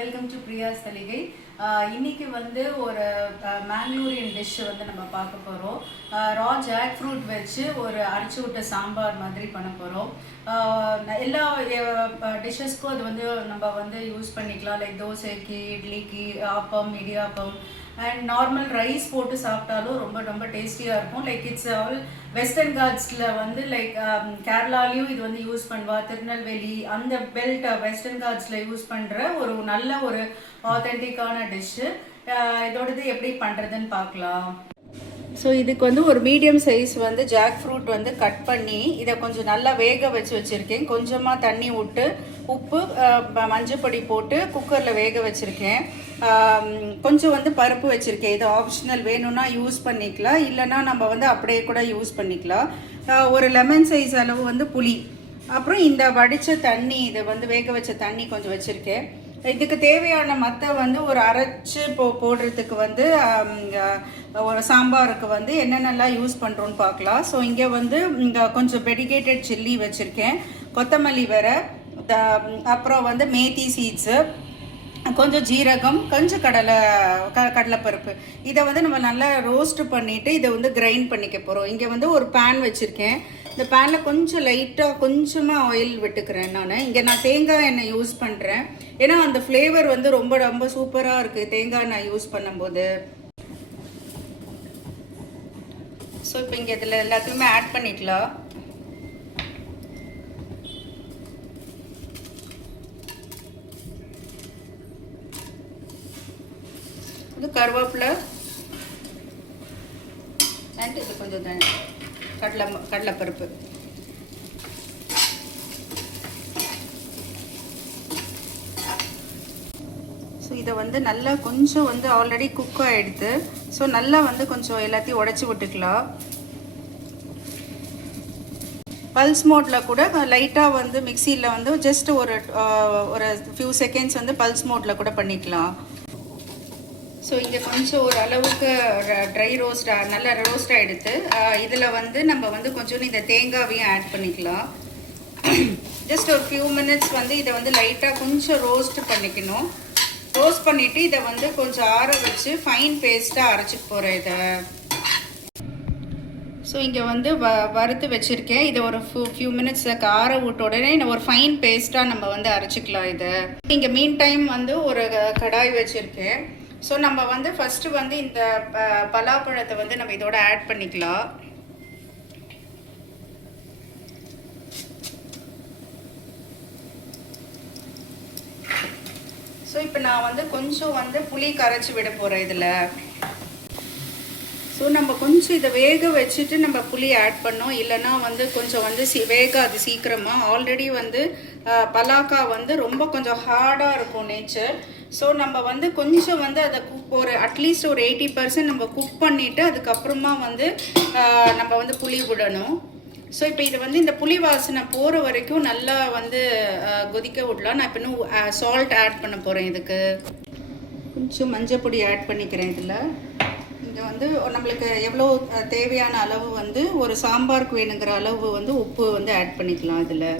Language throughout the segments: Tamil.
வெல்கம் டு பிரியாஸ் தலிகை. இன்னைக்கு வந்து ஒரு மேங்களூரியன் டிஷ் வந்து நம்ம பார்க்க போகிறோம். ரா ஜாக் ஃப்ரூட் வச்சு ஒரு அரைச்சி விட்ட சாம்பார் மாதிரி பண்ண போகிறோம். எல்லா டிஷ்ஷஸ்க்கும் அது வந்து நம்ம வந்து யூஸ் பண்ணிக்கலாம். லைக் தோசைக்கு, இட்லிக்கு, appam, idiyappam and normal rice போட்டு சாப்பிட்டாலும் ரொம்ப ரொம்ப டேஸ்டியாக இருக்கும். லைக் இட்ஸ் ஆல் வெஸ்டர்ன் காட்ஸில் வந்து லைக் கேரளாலையும் இது வந்து யூஸ் பண்ணுவா, திருநெல்வேலி அந்த பெல்ட் வெஸ்டர்ன் காட்ஸில் யூஸ் பண்ணுற ஒரு நல்ல ஒரு ஆத்தென்டிக்கான டிஷ்ஷு. இதோடது எப்படி பண்ணுறதுன்னு பார்க்கலாம். ஸோ இதுக்கு வந்து ஒரு மீடியம் சைஸ் வந்து ஜாக் ஃப்ரூட் வந்து கட் பண்ணி இதை கொஞ்சம் நல்லா வேக வச்சுருக்கேன். கொஞ்சமாக தண்ணி விட்டு உப்பு மஞ்சப்பொடி போட்டு குக்கரில் வேக வச்சுருக்கேன். கொஞ்சம் வந்து பருப்பு வச்சுருக்கேன். இது ஆப்ஷனல், வேணும்னா யூஸ் பண்ணிக்கலாம், இல்லைனா நம்ம வந்து அப்படியே கூட யூஸ் பண்ணிக்கலாம். ஒரு லெமன் சைஸ் அளவு வந்து புளி, அப்புறம் இந்த வடித்த தண்ணி, இதை வந்து வேக வச்ச தண்ணி கொஞ்சம் வச்சுருக்கேன். இதுக்கு தேவையான மற்ற வந்து ஒரு அரைச்சி போடுறதுக்கு வந்து ஒரு சாம்பாருக்கு வந்து என்னென்னலாம் யூஸ் பண்ணுறோன்னு பார்க்கலாம். ஸோ இங்கே வந்து இங்கே கொஞ்சம் டெடிகேட்டட் சில்லி வச்சுருக்கேன், கொத்தமல்லி வேறு, அப்புறம் வந்து மேத்தி சீட்ஸு, கொஞ்சம் ஜீரகம், கொஞ்சம் கடலைப்பருப்பு. இதை வந்து நம்ம நல்லா ரோஸ்ட் பண்ணிவிட்டு இதை வந்து கிரைண்ட் பண்ணிக்க போகிறோம். இங்கே வந்து ஒரு பேன் வச்சுருக்கேன். இந்த பேனில் கொஞ்சம் லைட்டாக கொஞ்சமாக ஆயில் விட்டுக்கிறேன். நான் தேங்காய் எண்ணெய் யூஸ் பண்ணுறேன். ஏன்னா அந்த ஃப்ளேவர் வந்து ரொம்ப ரொம்ப சூப்பராக இருக்குது தேங்காய் எண்ணெய் யூஸ் பண்ணும்போது. ஸோ இப்போ இங்கே இதில் எல்லாத்தையுமே ஆட் பண்ணிக்கலாம். இது கருவேப்பிலை அண்ட் இது கொஞ்சம் கடலைப்பருப்பு. ஸோ இதை வந்து நல்லா கொஞ்சம் வந்து ஆல்ரெடி குக் ஆகிடுது. ஸோ நல்லா வந்து கொஞ்சம் எல்லாத்தையும் உடச்சி விட்டுக்கலாம். பல்ஸ் மோட்டில் கூட லைட்டாக வந்து மிக்சியில் வந்து ஜஸ்ட் ஒரு ஃபியூ செகண்ட்ஸ் வந்து பல்ஸ் மோட்டில் கூட பண்ணிக்கலாம். ஸோ இங்கே கொஞ்சம் ஒரு அளவுக்கு ட்ரை ரோஸ்ட் நல்லா ரோஸ்ட் ஆகிடுது. இதில் வந்து நம்ம வந்து கொஞ்சம் இந்த தேங்காவையும் ஆட் பண்ணிக்கலாம். ஜஸ்ட் ஒரு ஃபியூ மினிட்ஸ் வந்து இதை வந்து லைட்டாக கொஞ்சம் ரோஸ்ட் பண்ணிக்கணும். ரோஸ்ட் பண்ணிவிட்டு இதை வந்து கொஞ்சம் ஆற வச்சு ஃபைன் பேஸ்ட்டாக அரைச்சிட்டு போகிறேன் இதை. ஸோ இங்கே வந்து வறுத்து வச்சுருக்கேன். இதை ஒரு ஃபியூ மினிட்ஸ் ஆற விட்ட உடனே ஒரு ஃபைன் பேஸ்ட்டாக நம்ம வந்து அரைச்சிக்கலாம் இதை. இங்கே மீன் டைம் வந்து ஒரு கடாய் வச்சுருக்கேன். ஸோ நம்ம வந்து ஃபஸ்ட்டு வந்து இந்த பலாப்பழத்தை வந்து நம்ம இதோட ஆட் பண்ணிக்கலாம். ஸோ இப்போ நான் வந்து கொஞ்சம் வந்து புளி கரைச்சி விட போகிறேன் இதில். ஸோ நம்ம கொஞ்சம் இதை வேக வச்சுட்டு நம்ம புளி ஆட் பண்ணோம், இல்லைன்னா வந்து கொஞ்சம் வந்து வேகாது சீக்கிரமாக. ஆல்ரெடி வந்து பலாக்கா வந்து ரொம்ப கொஞ்சம் ஹார்டாக இருக்கும் நேச்சர். ஸோ நம்ம வந்து கொஞ்சம் வந்து அதை ஒரு அட்லீஸ்ட் ஒரு 80% நம்ம குக் பண்ணிவிட்டு அதுக்கப்புறமா வந்து நம்ம வந்து புளி விடணும். ஸோ இப்போ இது வந்து இந்த புளி வாசனை போகிற வரைக்கும் நல்லா வந்து கொதிக்க விடலாம். நான் இப்போ இன்னும் சால்ட் ஆட் பண்ண போகிறேன். இதுக்கு கொஞ்சம் மஞ்சள் பொடி ஆட் பண்ணிக்கிறேன். இதில் இங்கே வந்து நம்மளுக்கு எவ்வளோ தேவையான அளவு வந்து ஒரு சாம்பாருக்கு வேணுங்கிற அளவு வந்து உப்பு வந்து ஆட் பண்ணிக்கலாம். இதில்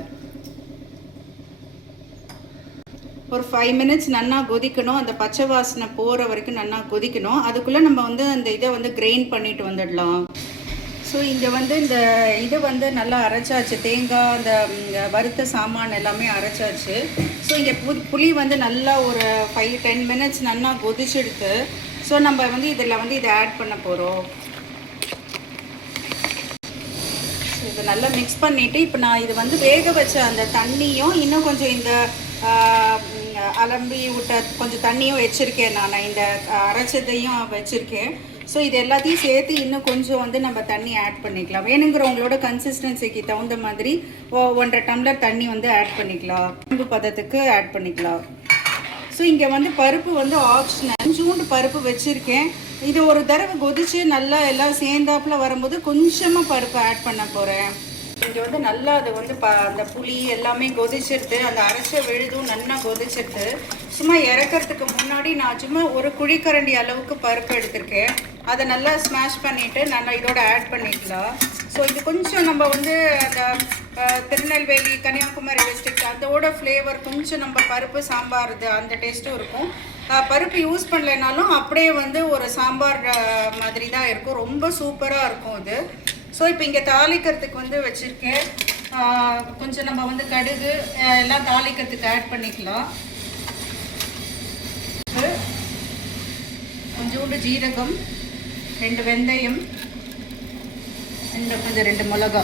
ஒரு 5 மினிட்ஸ் நல்லா கொதிக்கணும். அந்த பச்சை வாசனை போகிற வரைக்கும் நல்லா கொதிக்கணும். அதுக்குள்ளே நம்ம வந்து அந்த இதை வந்து கிரைண்ட் பண்ணிட்டு வந்துடலாம். ஸோ இங்கே வந்து இந்த இது வந்து நல்லா அரைச்சாச்சு. தேங்காய், அந்த வறுத்த சாமான் எல்லாமே அரைச்சாச்சு. ஸோ இங்கே புளி வந்து நல்லா ஒரு 5-10 மினிட்ஸ் நல்லா கொதிச்செடுத்து ஸோ நம்ம வந்து இதில் வந்து இதை ஆட் பண்ண போகிறோம். ஸோ இதை நல்லா மிக்ஸ் பண்ணிவிட்டு இப்போ நான் இது வந்து வேக வச்ச அந்த தண்ணியும் இன்னும் கொஞ்சம் இந்த அலம்பி விட்ட கொஞ்சம் தண்ணியும் வச்சுருக்கேன். நான் இந்த அரைச்சதையும் வச்சுருக்கேன். ஸோ இது எல்லாத்தையும் சேர்த்து இன்னும் கொஞ்சம் வந்து நம்ம தண்ணி ஆட் பண்ணிக்கலாம். வேணுங்கிறவங்களோட கன்சிஸ்டன்சிக்கு தகுந்த மாதிரி 1.5 டம்ளர் தண்ணி வந்து ஆட் பண்ணிக்கலாம். குழம்பு பதத்துக்கு ஆட் பண்ணிக்கலாம். ஸோ இங்கே வந்து பருப்பு வந்து ஆப்ஷனல். கொஞ்சோண்டு பருப்பு வச்சுருக்கேன். இது ஒரு தடவை கொதித்து நல்லா எல்லாம் சேர்ந்தாப்பில் வரும்போது கொஞ்சமாக பருப்பு ஆட் பண்ண போகிறேன். இங்கே வந்து நல்லா அது வந்து அந்த புளி எல்லாமே கொதிச்சிட்டு அந்த அரைச்ச விழுதும் நல்லா கொதிச்சிட்டு சும்மா இறக்கிறதுக்கு முன்னாடி நான் சும்மா ஒரு குழிக்கரண்டி அளவுக்கு பருப்பு எடுத்திருக்கேன். அதை நல்லா ஸ்மாஷ் பண்ணிவிட்டு நல்லா இதோட ஆட் பண்ணிக்கலாம். ஸோ இது கொஞ்சம் நம்ம வந்து அந்த திருநெல்வேலி கன்னியாகுமரி டிஸ்ட்ரிக்ட் அதோட ஃப்ளேவர் கொஞ்சம் நம்ம பருப்பு சாம்பார் இது அந்த டேஸ்ட்டும் இருக்கும். பருப்பு யூஸ் பண்ணலைனாலும் அப்படியே வந்து ஒரு சாம்பார் மாதிரி தான் இருக்கும். ரொம்ப சூப்பராக இருக்கும் இது. ஸோ இப்போ இங்கே தாளிக்கிறதுக்கு வந்து வச்சுருக்கேன். கொஞ்சம் நம்ம வந்து கடுகு எல்லாம் தாளிக்கிறதுக்கு ஆட் பண்ணிக்கலாம். கொஞ்சோண்டு ஜீரகம், 2 வெந்தயம், கொஞ்சம் 2 மிளகா,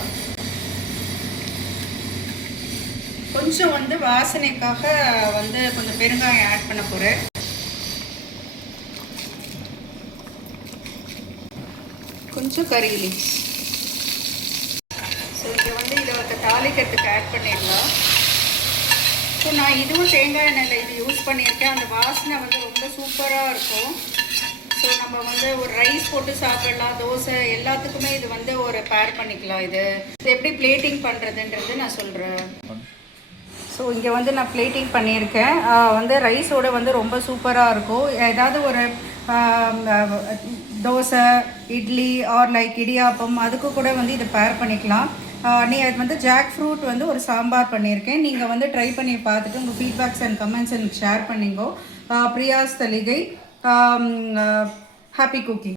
கொஞ்சம் வந்து வாசனைக்காக வந்து கொஞ்சம் பெருங்காயம் ஆட் பண்ண போகிறேன். கொஞ்சம் கறி லீவ்ஸ். ஸோ இதை வந்து இதை தாளிக்கிறதுக்கு ஆட் பண்ணிடலாம். ஸோ நான் இதுவும் தேங்காய் எண்ணெயில் இது யூஸ் பண்ணியிருக்கேன். அந்த வாசனை வந்து ரொம்ப சூப்பராக இருக்கும். ஸோ நம்ம வந்து ஒரு ரைஸ் போட்டு சாப்பிடலாம், தோசை எல்லாத்துக்குமே இது வந்து ஒரு பேர் பண்ணிக்கலாம். இது எப்படி பிளேட்டிங் பண்ணுறதுன்றது நான் சொல்கிறேன். ஸோ இங்கே வந்து நான் பிளேட்டிங் பண்ணியிருக்கேன். வந்து ரைஸோடு வந்து ரொம்ப சூப்பராக இருக்கும். ஏதாவது ஒரு தோசை, இட்லி ஆர் லைக் இடியாப்பம் அதுக்கு கூட வந்து இதை பேர் பண்ணிக்கலாம். அது வந்து ஜாக் ஃப்ரூட் வந்து ஒரு சாம்பார் பண்ணியிருக்கேன். நீங்கள் வந்து ட்ரை பண்ணி பார்த்துட்டு உங்கள் ஃபீட்பேக்ஸ் அண்ட் கமெண்ட்ஸ் எனக்கு ஷேர் பண்ணிங்கோ. பிரியாஸ் தலிகை. Happy cooking.